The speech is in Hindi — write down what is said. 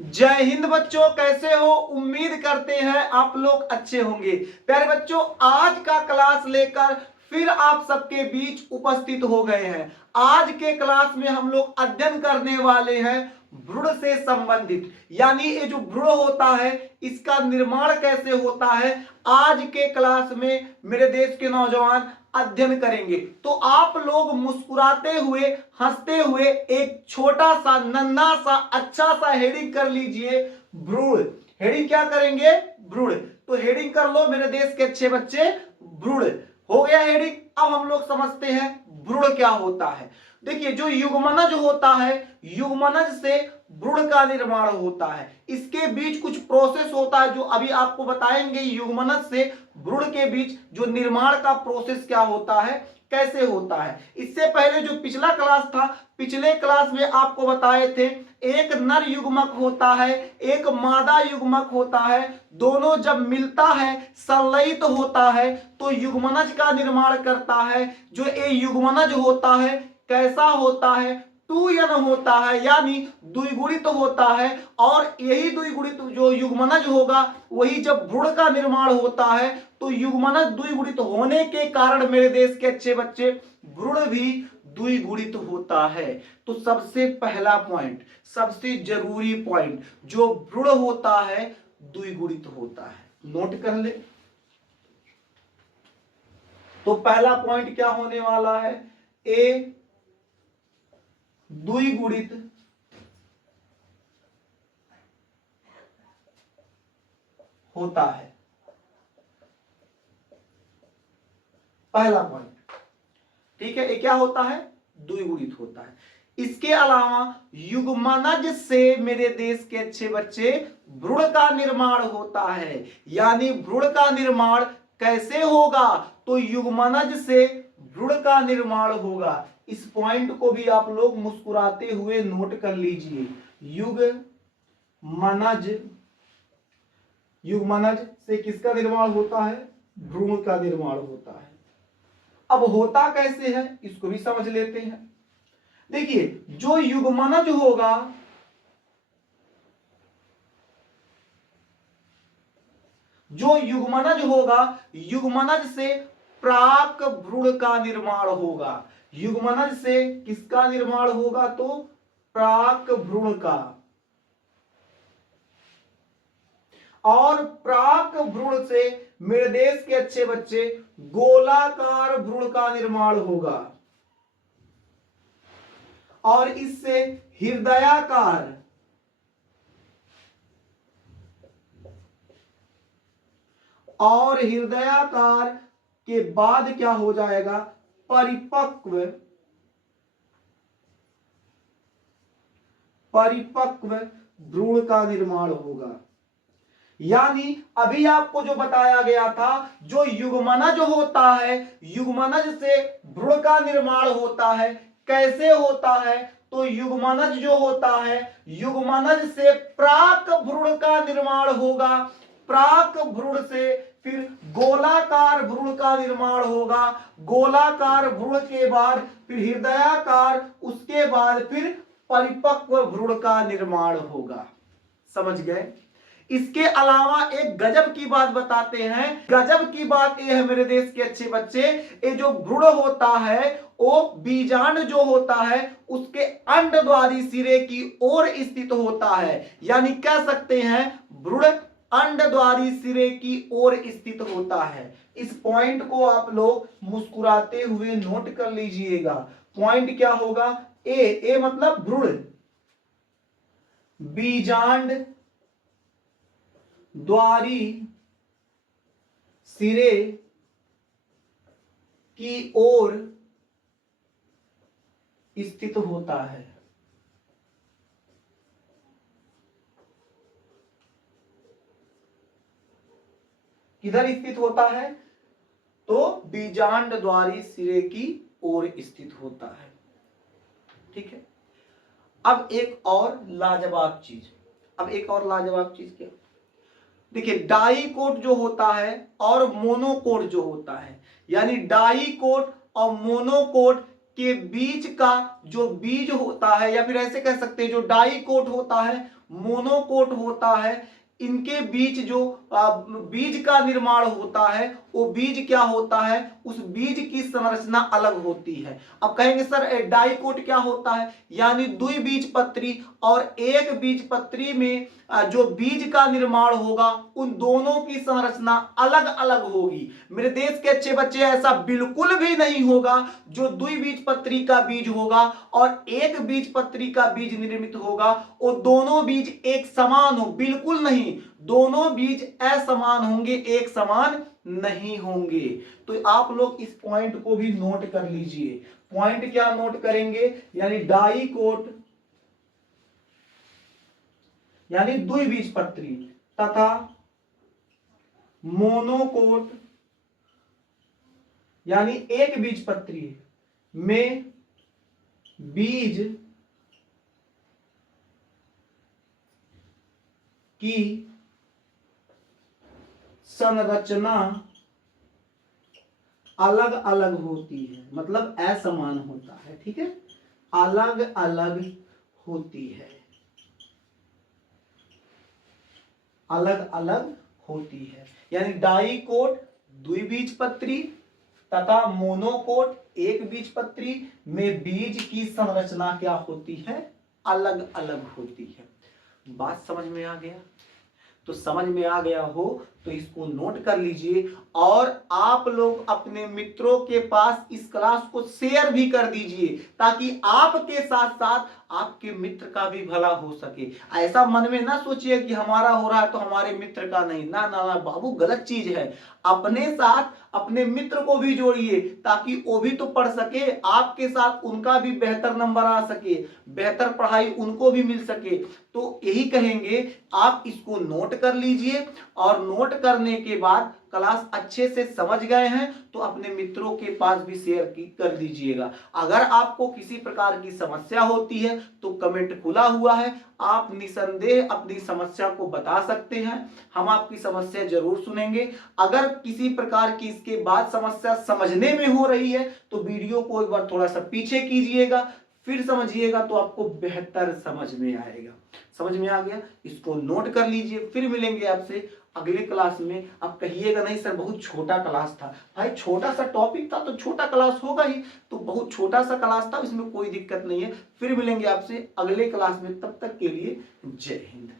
जय हिंद बच्चों, कैसे हो? उम्मीद करते हैं आप लोग अच्छे होंगे। प्यारे बच्चों, आज का क्लास लेकर फिर आप सबके बीच उपस्थित हो गए हैं। आज के क्लास में हम लोग अध्ययन करने वाले हैं भ्रूण से संबंधित, यानी ये जो भ्रूण होता है इसका निर्माण कैसे होता है, आज के क्लास में मेरे देश के नौजवान अध्ययन करेंगे। तो आप लोग मुस्कुराते हुए, हंसते हुए एक छोटा सा, नन्हा सा, अच्छा सा हेडिंग कर लीजिए, भ्रूण। हेडिंग क्या करेंगे? भ्रूण। तो हेडिंग कर लो मेरे देश के अच्छे बच्चे, भ्रूण। हो गया हेडिंग। अब हम लोग समझते हैं भ्रूण क्या होता है। देखिए, जो युग्मनज होता है, युग्मनज से भ्रूण का निर्माण होता है। इसके बीच कुछ प्रोसेस होता है जो अभी आपको बताएंगे। युग्मनज से भ्रूण के बीच जो निर्माण का प्रोसेस क्या होता है, कैसे होता है। इससे पहले जो पिछला क्लास था, पिछले क्लास में आपको बताए थे एक नर युग्मक होता है, एक मादा युग्मक होता है। दोनों जब मिलता है, संलयित होता है, तो युग्मनज का निर्माण करता है। जो ये युग्मनज होता है कैसा होता है? 2n होता है, यानी द्विगुणित होता है। और यही द्विगुणित जो युग्मनज होगा, वही जब भ्रूण का निर्माण होता है तो युग्मनज द्विगुणित होने के कारण मेरे देश के अच्छे बच्चे, भ्रूण भी द्विगुणित होता है। तो सबसे पहला पॉइंट, सबसे जरूरी पॉइंट, जो भ्रूण होता है द्विगुणित होता है। नोट कर ले। तो पहला पॉइंट क्या होने वाला है? ए द्विगुणित होता है। पहला पॉइंट, ठीक है। ये क्या होता है? द्विगुणित होता है। इसके अलावा युग्मनज से मेरे देश के अच्छे बच्चे भ्रूण का निर्माण होता है। यानी भ्रूण का निर्माण कैसे होगा? तो युग्मनज से भ्रूण का निर्माण होगा। इस पॉइंट को भी आप लोग मुस्कुराते हुए नोट कर लीजिए। युग्मनज, युग्मनज से किसका निर्माण होता है? भ्रूण का निर्माण होता है। अब होता कैसे है इसको भी समझ लेते हैं। देखिए, जो युग्मनज होगा, जो युग्मनज होगा, युग्मनज से प्राक भ्रूण का निर्माण होगा। युग्मनज से किसका निर्माण होगा? तो प्राक भ्रूण का। और प्राक भ्रूण से मेरे देश के अच्छे बच्चे गोलाकार भ्रूण का निर्माण होगा। और इससे हृदयाकार, और हृदयाकार के बाद क्या हो जाएगा? परिपक्व, परिपक्व भ्रूण का निर्माण होगा। यानी अभी आपको जो बताया गया था, जो युग्मनज होता है, युग्मनज से भ्रूण का निर्माण होता है। कैसे होता है? तो युग्मनज जो होता है, युग्मनज से प्राक भ्रूण का निर्माण होगा। प्राक भ्रूण से फिर गोलाकार भ्रूण का निर्माण होगा। गोलाकार भ्रूण के बाद फिर हृदयाकार, उसके बाद फिर परिपक्व भ्रूण का निर्माण होगा। समझ गए? इसके अलावा एक गजब की बात बताते हैं। गजब की बात यह है मेरे देश के अच्छे बच्चे, ये जो भ्रूण होता है वो बीजांड जो होता है उसके अंडद्वारी सिरे की ओर स्थित होता है। यानी कह सकते हैं भ्रूण अंडद्वारी सिरे की ओर स्थित होता है। इस पॉइंट को आप लोग मुस्कुराते हुए नोट कर लीजिएगा। पॉइंट क्या होगा? ए मतलब भ्रूण, बीजांड द्वारी सिरे की ओर स्थित होता है। किधर स्थित होता है? तो बीजांड द्वारी सिरे की ओर स्थित होता है। ठीक है। अब एक और लाजवाब चीज, क्या? देखिए, डाइकोट जो होता है और मोनोकोट जो होता है, यानी डाइकोट और मोनोकोट के बीच का जो बीज होता है, या फिर ऐसे कह सकते हैं जो डाइकोट होता है मोनोकोट होता है, इनके बीच जो बीज का निर्माण होता है वो बीज क्या होता है, उस बीज की संरचना अलग होती है। अब कहेंगे सर डाइकोट क्या होता है, यानी द्विबीजपत्री और एक बीजपत्री में जो बीज का निर्माण होगा उन दोनों की संरचना अलग अलग होगी। मेरे देश के अच्छे बच्चे, ऐसा बिल्कुल भी नहीं होगा जो द्विबीजपत्री का बीज होगा और एक बीजपत्री का बीज निर्मित होगा वो दोनों बीज एक समान हो, बिल्कुल नहीं, दोनों बीज असमान होंगे, एक समान नहीं होंगे। तो आप लोग इस पॉइंट को भी नोट कर लीजिए। पॉइंट क्या नोट करेंगे, यानी डाइकोट यानी द्विबीजपत्री तथा मोनोकोट यानी एक बीजपत्री में बीज की संरचना अलग अलग होती है, मतलब असमान होता है। ठीक है, अलग अलग होती है, अलग अलग होती है। यानी डाइकोट द्विबीजपत्री तथा मोनोकोट एक बीजपत्री में बीज की संरचना क्या होती है, अलग अलग होती है। बात समझ में आ गया? तो समझ में आ गया हो तो इसको नोट कर लीजिए और आप लोग अपने मित्रों के पास इस क्लास को शेयर भी कर दीजिए ताकि आपके साथ साथ आपके मित्र का भी भला हो सके। ऐसा मन में ना सोचिए कि हमारा हो रहा है तो हमारे मित्र का नहीं, ना ना ना बाबू, गलत चीज है। अपने साथ अपने मित्र को भी जोड़िए ताकि वो भी तो पढ़ सके, आपके साथ उनका भी बेहतर नंबर आ सके, बेहतर पढ़ाई उनको भी मिल सके। तो यही कहेंगे, आप इसको नोट कर लीजिए और नोट करने के बाद क्लास अच्छे से समझ गए हैं तो अपने मित्रों के पास भी शेयर कर दीजिएगा। अगर आपको किसी प्रकार की समस्या होती है तो कमेंट खुला हुआ है, आप निसंदेह अपनी समस्या को बता सकते हैं, हम आपकी समस्या जरूर सुनेंगे। अगर किसी प्रकार की इसके बाद समस्या समझने में हो रही है तो वीडियो को एक बार थोड़ा सा पीछे कीजिएगा, फिर समझिएगा तो आपको बेहतर समझ में आएगा। समझ में आ गया? इसको नोट कर लीजिए, फिर मिलेंगे आपसे अगले क्लास में। आप कहिएगा नहीं सर बहुत छोटा क्लास था, भाई छोटा सा टॉपिक था तो छोटा क्लास होगा ही, तो बहुत छोटा सा क्लास था, इसमें कोई दिक्कत नहीं है। फिर मिलेंगे आपसे अगले क्लास में, तब तक के लिए जय हिंद।